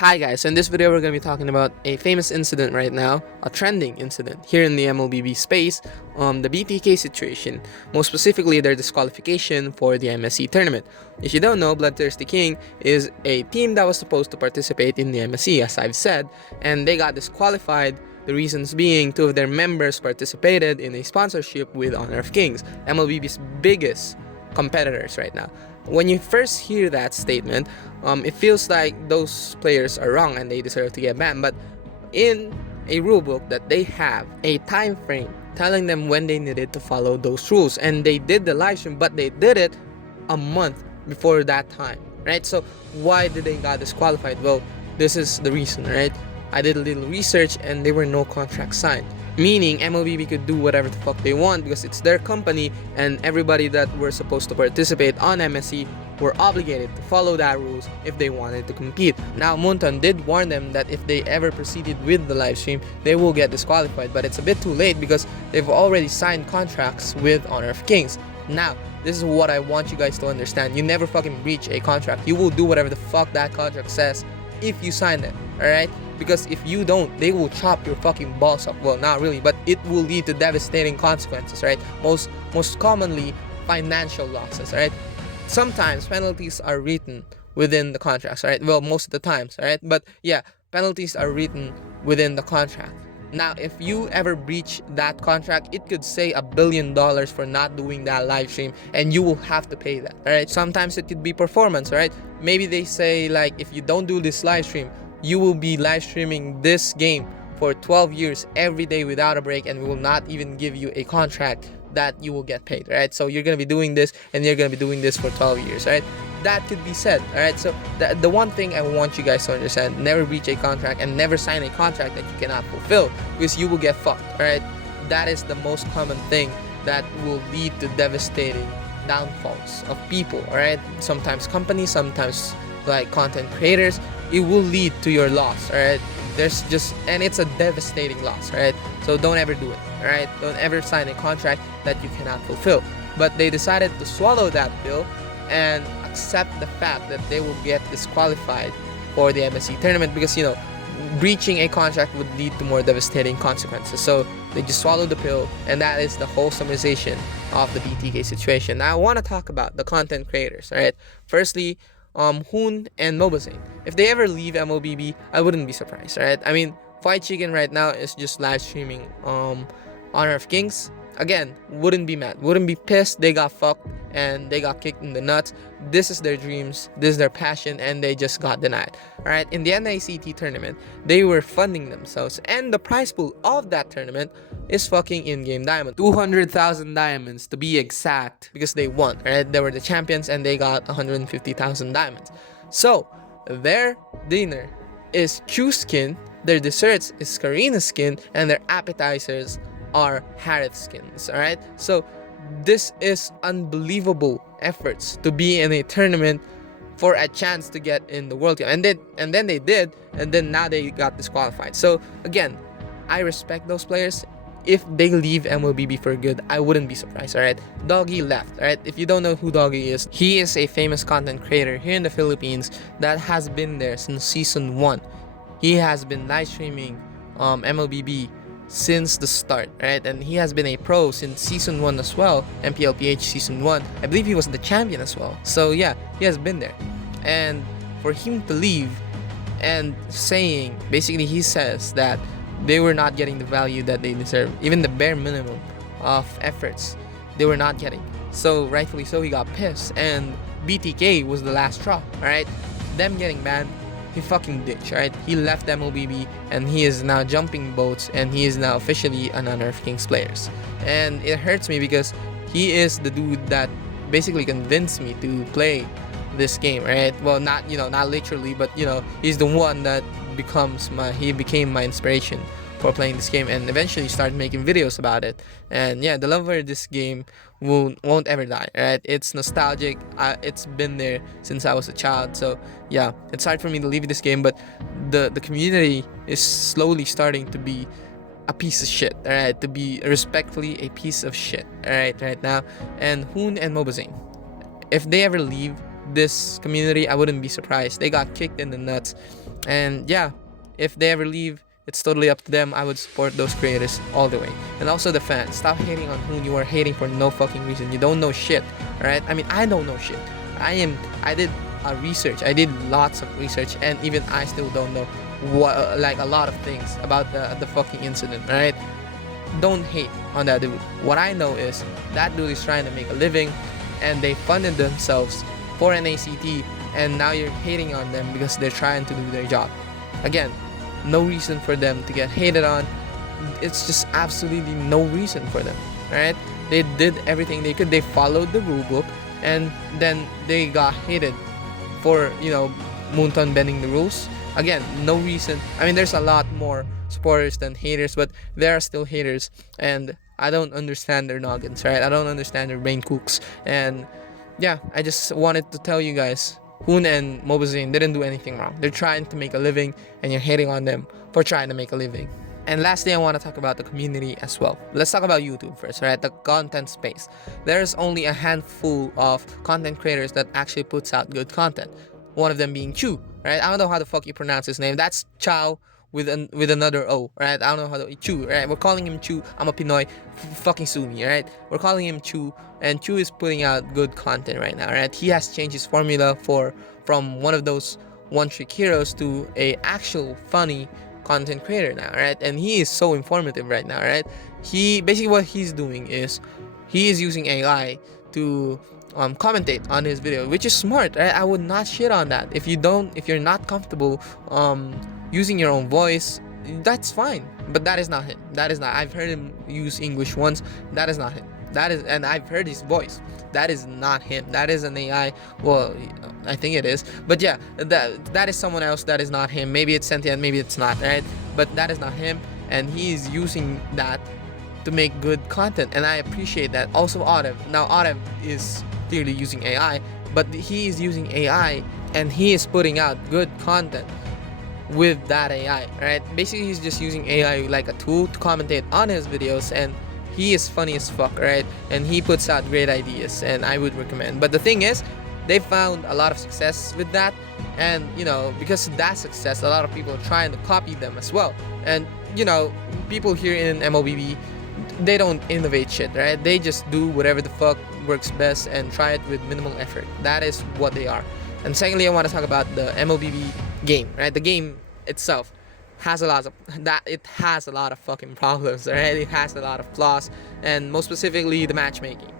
Hi guys, so in this video we're going to be talking about a famous incident right now, a trending incident here in the MLBB space, the BTK situation, most specifically their disqualification for the MSC tournament. If you don't know, Bloodthirsty King is a team that was supposed to participate in the MSC, as I've said, and they got disqualified. The reasons being, two of their members participated in a sponsorship with Honor of Kings, MLBB's biggest competitors right now. When you first hear that statement, it feels like those players are wrong and they deserve to get banned. But in a rulebook that they have a time frame telling them when they needed to follow those rules, and they did the live stream, but they did it a month before that time, right? So why did they got disqualified? Well, this is the reason, right? I did a little research and there were no contracts signed, meaning MLBB could do whatever the fuck they want because it's their company, and everybody that were supposed to participate on MSC were obligated to follow that rules if they wanted to compete. Now, Munton did warn them that if they ever proceeded with the live stream, they will get disqualified, but it's a bit too late because they've already signed contracts with Honor of Kings. Now, this is what I want you guys to understand. You never fucking breach a contract. You will do whatever the fuck that contract says if you sign it, alright? Because if you don't, they will chop your fucking balls up. Well, not really, but it will lead to devastating consequences, right? Most commonly, financial losses, right? Sometimes penalties are written within the contracts, right? Well, most of the times, right? But yeah, penalties are written within the contract. Now, if you ever breach that contract, it could say $1 billion for not doing that live stream, and you will have to pay that, alright? Sometimes it could be performance, right? Maybe they say, like, if you don't do this live stream, you will be live streaming this game for 12 years every day without a break, and we will not even give you a contract that you will get paid, right? So you're gonna be doing this, and you're gonna be doing this for 12 years, right? That could be said, alright? So the one thing I want you guys to understand: never breach a contract and never sign a contract that you cannot fulfill, because you will get fucked, alright? That is the most common thing that will lead to devastating downfalls of people, alright? Sometimes companies, sometimes like content creators. It will lead to your loss, alright? And it's a devastating loss, right? So don't ever do it, alright? Don't ever sign a contract that you cannot fulfill. But they decided to swallow that pill and accept the fact that they will get disqualified for the MSC tournament because, you know, breaching a contract would lead to more devastating consequences. So they just swallowed the pill, and that is the whole summarization of the BTK situation. Now I want to talk about the content creators, alright? Firstly, Hoon and Mobazane. If they ever leave MLBB, I wouldn't be surprised, right? I mean, Fight Chicken right now is just live streaming Honor of Kings. Again, wouldn't be mad, wouldn't be pissed. They got fucked and they got kicked in the nuts. This is their dreams, this is their passion, and they just got denied. Alright, in the NICT tournament, they were funding themselves, and the prize pool of that tournament is fucking in-game diamond. 200,000 diamonds to be exact, because they won, right? They were the champions and they got 150,000 diamonds. So, their dinner is Q skin, their desserts is Karina skin, and their appetizers are Harith skins, alright? So this is unbelievable efforts to be in a tournament for a chance to get in the world team, and then they did, and then now they got disqualified. So again, I respect those players. If they leave MLBB for good, I wouldn't be surprised, alright? Doggy left, alright? If you don't know who Doggy is, he is a famous content creator here in the Philippines that has been there since season 1. He has been live streaming MLBB since the start, right? And he has been a pro since season 1 as well, MPLPH season 1. I believe he was the champion as well. So yeah, he has been there. And for him to leave and saying, basically he says that they were not getting the value that they deserve, even the bare minimum of efforts they were not getting. So rightfully so, he got pissed, and BTK was the last straw, alright? Them getting banned, he fucking ditched, right? He left MLBB and he is now jumping boats, and he is now officially an Honor of Kings players. And it hurts me because he is the dude that basically convinced me to play this game, right? Well, not literally, but he's the one that became my inspiration for playing this game, and eventually started making videos about it. And yeah, the love for this game won't ever die, right? It's nostalgic. It's been there since I was a child. So yeah, it's hard for me to leave this game, but the community is slowly starting to be a piece of shit, alright? To be respectfully a piece of shit, alright, right now. And Hoon and Mobazane, if they ever leave, this community, I wouldn't be surprised. They got kicked in the nuts. And yeah, if they ever leave, it's totally up to them. I would support those creators all the way. And also the fans, stop hating on who you are hating for no fucking reason. You don't know shit, right? I mean, I don't know shit. I did research. I did lots of research, and even I still don't know what, like, a lot of things about the fucking incident, right? Don't hate on that dude. What I know is that dude is trying to make a living, and they funded themselves for an ACT, and now you're hating on them because they're trying to do their job. Again, no reason for them to get hated on. It's just absolutely no reason for them, right? They did everything they could. They followed the rule book, and then they got hated for, you know, Moonton bending the rules. Again, no reason. I mean, there's a lot more supporters than haters, but there are still haters, and I don't understand their noggins, right? I don't understand their brain cooks. And yeah, I just wanted to tell you guys, Hoon and Mobazine didn't do anything wrong. They're trying to make a living, and you're hating on them for trying to make a living. And lastly, I want to talk about the community as well. Let's talk about YouTube first, right? The content space. There's only a handful of content creators that actually puts out good content. One of them being Chu, right? I don't know how the fuck you pronounce his name. That's Chow with another O, right? I don't know how to Chu, right? We're calling him Chu. I'm a Pinoy. Fucking sue me, right? We're calling him Chu, and Chu is putting out good content right now, right? He has changed his formula from one of those one-trick heroes to a actual funny content creator now, right? And he is so informative right now, right? He basically, what he's doing is he is using AI to commentate on his video, which is smart, right? I would not shit on that. If you're not comfortable using your own voice, that's fine, but that is not him. That is not. I've heard him use English once. That is not him. That is, and I've heard his voice. That is not him. That is an AI. Well, I think it is. But yeah, that is someone else. That is not him. Maybe it's sentient. Maybe it's not. Right? But that is not him. And he is using that to make good content, and I appreciate that. Also, Autumn. Now, Autumn is clearly using AI, but he is using AI, and he is putting out good content with that AI. Right? Basically, he's just using AI like a tool to commentate on his videos, and he is funny as fuck, right? And he puts out great ideas, and I would recommend. But the thing is, they found a lot of success with that, and you know, because of that success, a lot of people are trying to copy them as well. And you know, people here in MLBB, they don't innovate shit, right? They just do whatever the fuck works best and try it with minimal effort. That is what they are. And secondly, I want to talk about the MLBB game, right? The game itself has a lot of fucking problems, right? It has a lot of flaws, and most specifically the matchmaking.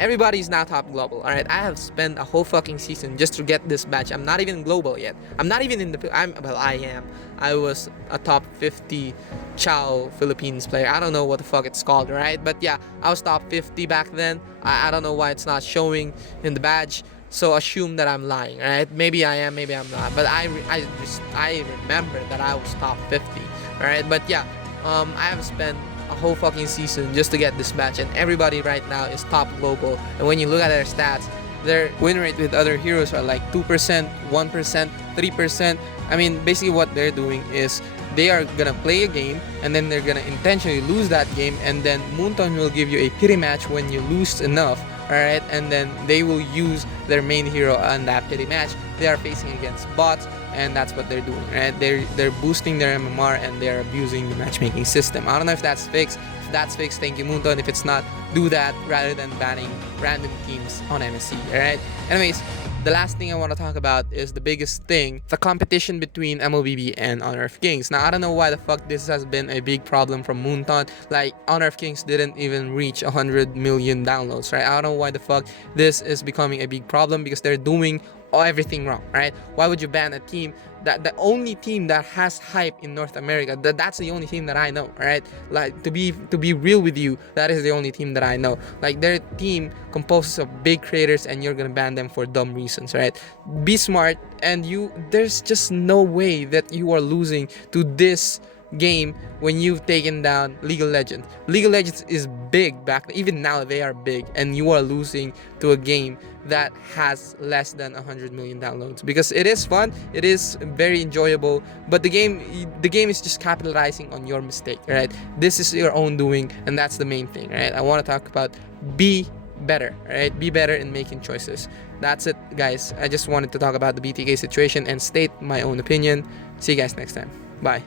Everybody's now top global, alright? I have spent a whole fucking season just to get this badge. I'm not even global yet. I'm not even in the... I am. I was a top 50 Chow Philippines player. I don't know what the fuck it's called, right? But yeah, I was top 50 back then. I don't know why it's not showing in the badge. So assume that I'm lying, right? Maybe I am, maybe I'm not. But I remember that I was top 50, alright? But yeah, I have spent a whole fucking season just to get this match, and everybody right now is top global. And when you look at their stats, their win rate with other heroes are like 2%, 1%, 3%. I mean, basically what they're doing is they are gonna play a game, and then they're gonna intentionally lose that game, and then Moonton will give you a pity match when you lose enough, alright? And then they will use their main hero on that pity match. They are facing against bots, and that's what they're doing, right? They're boosting their MMR, and they're abusing the matchmaking system. I don't know if that's fixed. If that's fixed, thank you, Moonton. If it's not, do that rather than banning random teams on MSC, alright? Anyways, the last thing I want to talk about is the biggest thing, the competition between MLBB and Honor of Kings. Now, I don't know why the fuck this has been a big problem from Moonton. Like, Honor of Kings didn't even reach 100 million downloads, right? I don't know why the fuck this is becoming a big problem, because they're doing everything wrong, right? Why would you ban a team that the only team that has hype in North America? That's the only team that I know, right? Like, to be real with you, that is the only team that I know. Like, their team composes of big creators, and you're gonna ban them for dumb reasons, right? Be smart, and there's just no way that you are losing to this game when you've taken down League of Legends. League of Legends is big back, even now they are big, and you are losing to a game that has less than 100 million downloads. Because it is fun, it is very enjoyable, but the game is just capitalizing on your mistake, right? This is your own doing, and that's the main thing, right? I want to talk about be better, right? Be better in making choices. That's it, guys. I just wanted to talk about the BTK situation and state my own opinion. See you guys next time. Bye.